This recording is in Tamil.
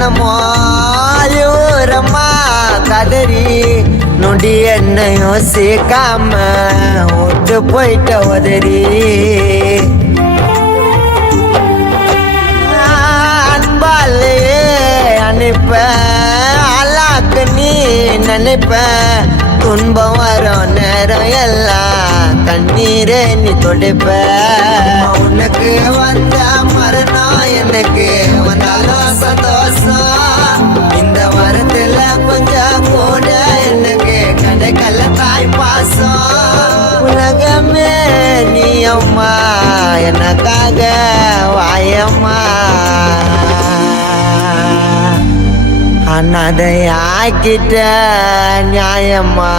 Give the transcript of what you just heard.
தினமோ அழுவுறம்மா கதறி நொடி என்ன யோசிக்காம ஓட்டு போயிட்ட உதறி அன்பாலேயே அனுப்ப அல்லாக்கு நீ நினைப்ப துன்பம் வரும் நேரம் எல்லாம் கண்ணீரே நீ தொடைப்ப உனக்கு வந்த மரணம் எனக்கு வந்தாலும் சந்தோஷம் இந்த வாரத்துல கொஞ்சம் கூட எனக்கு கிடைக்கல தாய் பாசம் உலகமே நீ அம்மா எனக்காக வாயம்மா அனாதையாக்கிட்ட நியாயம்மா